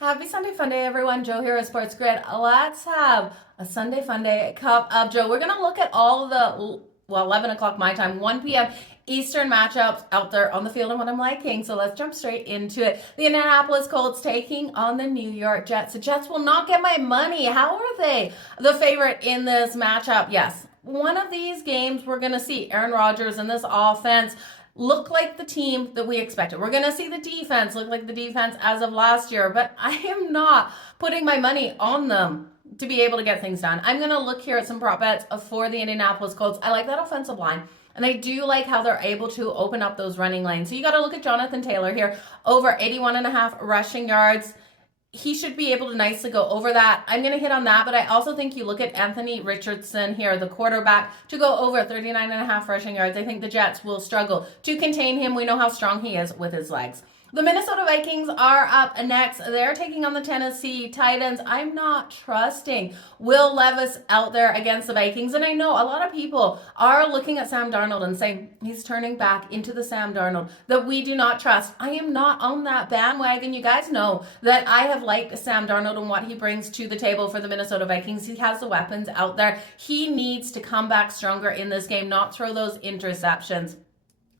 Happy Sunday Fun Day, everyone. Joe here at Sports Grid. Let's have a Sunday Fun Day cup of Joe. We're going to look at all the, 11 o'clock my time, 1 p.m. Eastern matchups out there on the field and what I'm liking. So let's jump straight into it. The Indianapolis Colts taking on the New York Jets. The Jets will not get my money. How are they the favorite in this matchup? Yes. One of these games, we're going to see Aaron Rodgers and this offense look like the team that we expected. We're going to see the defense look like the defense as of last year, but I am not putting my money on them to be able to get things done. I'm going to look here at some prop bets for the Indianapolis Colts. I like that offensive line. And I do like how they're able to open up those running lanes. So you got to look at Jonathan Taylor here, over 81.5 rushing yards. He should be able to nicely go over that. I'm going to hit on that, but I also think you look at Anthony Richardson here, the quarterback, to go over 39.5 rushing yards. I think the Jets will struggle to contain him. We know how strong he is with his legs. The Minnesota Vikings are up next. They're taking on the Tennessee Titans. I'm not trusting Will Levis out there against the Vikings. And I know a lot of people are looking at Sam Darnold and saying he's turning back into the Sam Darnold that we do not trust. I am not on that bandwagon. You guys know that I have liked Sam Darnold and what he brings to the table for the Minnesota Vikings. He has the weapons out there. He needs to come back stronger in this game, not throw those interceptions.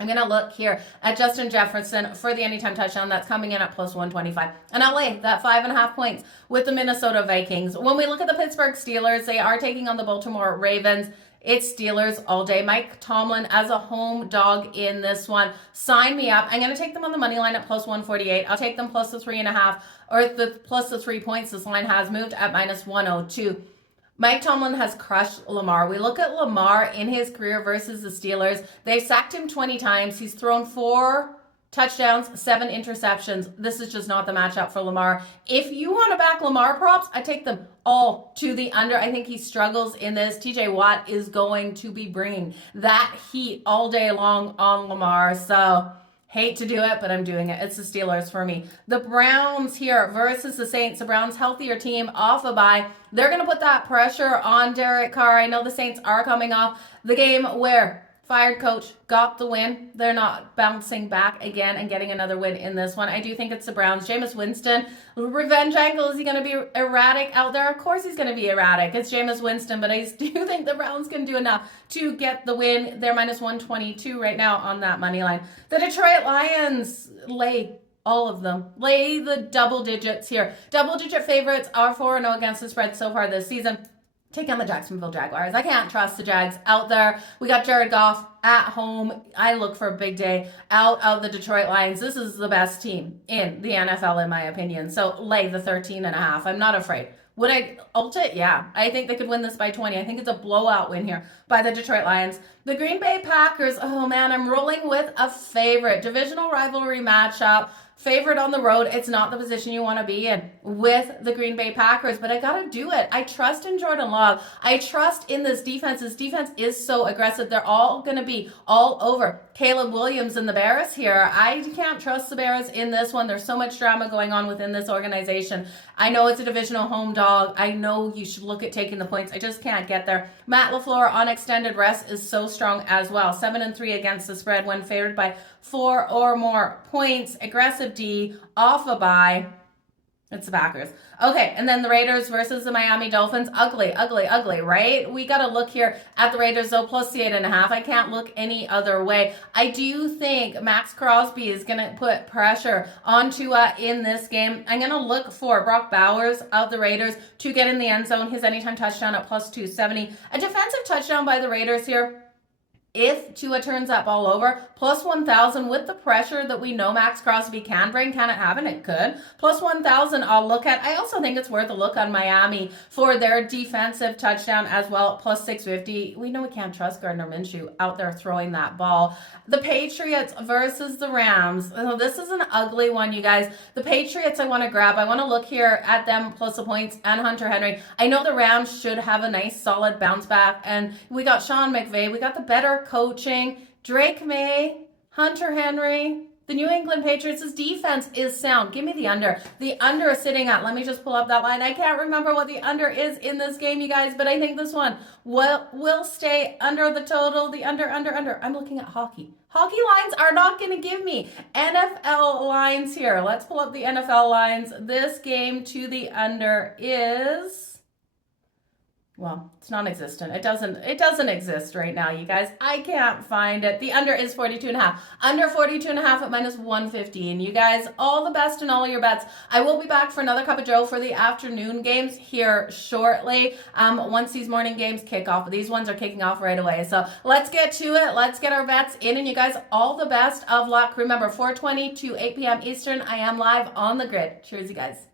I'm going to look here at Justin Jefferson for the anytime touchdown. That's coming in at plus 125. And I'll lay that 5.5 points with the Minnesota Vikings. When we look at the Pittsburgh Steelers, they are taking on the Baltimore Ravens. It's Steelers all day. Mike Tomlin as a home dog in this one. Sign me up. I'm going to take them on the money line at plus 148. I'll take them plus the 3.5 or plus the 3 points. This line has moved at minus 102. Mike Tomlin has crushed Lamar. We look at Lamar in his career versus the Steelers. They've sacked him 20 times. He's thrown 4 touchdowns, 7 interceptions. This is just not the matchup for Lamar. If you want to back Lamar props, I take them all to the under. I think he struggles in this. TJ Watt is going to be bringing that heat all day long on Lamar. So hate to do it, but I'm doing it. It's the Steelers for me. The Browns here versus the Saints. The Browns, healthier team, off a bye. They're going to put that pressure on Derek Carr. I know the Saints are coming off the game where fired coach got the win. They're not bouncing back again and getting another win in this one. I do think it's the Browns. Jameis Winston, revenge angle. Is he going to be erratic out there? Of course he's going to be erratic. It's Jameis Winston, but I do think the Browns can do enough to get the win. They're minus 122 right now on that money line. The Detroit Lions lay all of them. Lay the double digits here. Double-digit favorites are 4-0 against the spread so far this season. Take on the Jacksonville Jaguars. I can't trust the Jags out there. We got Jared Goff at home. I look for a big day out of the Detroit Lions. This is the best team in the NFL, in my opinion. So lay the 13.5. I'm not afraid. Would I ult it? Yeah. I think they could win this by 20. I think it's a blowout win here by the Detroit Lions. The Green Bay Packers. Oh, man, I'm rolling with a favorite. Divisional rivalry matchup. Favorite on the road. It's not the position you want to be in with the Green Bay Packers, but I got to do it. I trust in Jordan Love. I trust in this defense. This defense is so aggressive. They're all going to be all over Caleb Williams and the Bears here. I can't trust the Bears in this one. There's so much drama going on within this organization. I know it's a divisional home dog. I know you should look at taking the points. I just can't get there. Matt LaFleur on extended rest is so strong as well. 7-3 against the spread when favored by 4 or more points. Aggressive D, off a bye. It's the Packers. Okay, and then the Raiders versus the Miami Dolphins. Ugly, ugly, ugly, right? We got to look here at the Raiders, though, plus the 8.5. I can't look any other way. I do think Max Crosby is going to put pressure on Tua in this game. I'm going to look for Brock Bowers of the Raiders to get in the end zone. His anytime touchdown at plus 270. A defensive touchdown by the Raiders here. If Tua turns that ball over, plus 1,000 with the pressure that we know Max Crosby can bring. Can it happen? It could. Plus 1,000 I'll look at. I also think it's worth a look on Miami for their defensive touchdown as well, plus 650. We know we can't trust Gardner Minshew out there throwing that ball. The Patriots versus the Rams. Oh, this is an ugly one, you guys. The Patriots I want to grab. I want to look here at them plus the points and Hunter Henry. I know the Rams should have a nice solid bounce back, and we got Sean McVay. We got the better coaching. Drake May, Hunter Henry. The New England Patriots' defense is sound. Give me the under. The under is sitting at, let me just pull up that line. I can't remember what the under is in this game, you guys, but I think this one will stay under the total. The under. I'm looking at hockey. Hockey lines are not going to give me NFL lines here. Let's pull up the NFL lines. This game to the under is... well, it's non-existent. It doesn't exist right now, you guys. I can't find it. The under is 42.5. Under 42.5 at minus 115. You guys, all the best in all your bets. I will be back for another Cup of Joe for the afternoon games here shortly. Once these morning games kick off. These ones are kicking off right away. So let's get to it. Let's get our bets in. And you guys, all the best of luck. Remember, 4:20 to 8 p.m. Eastern, I am live on the grid. Cheers, you guys.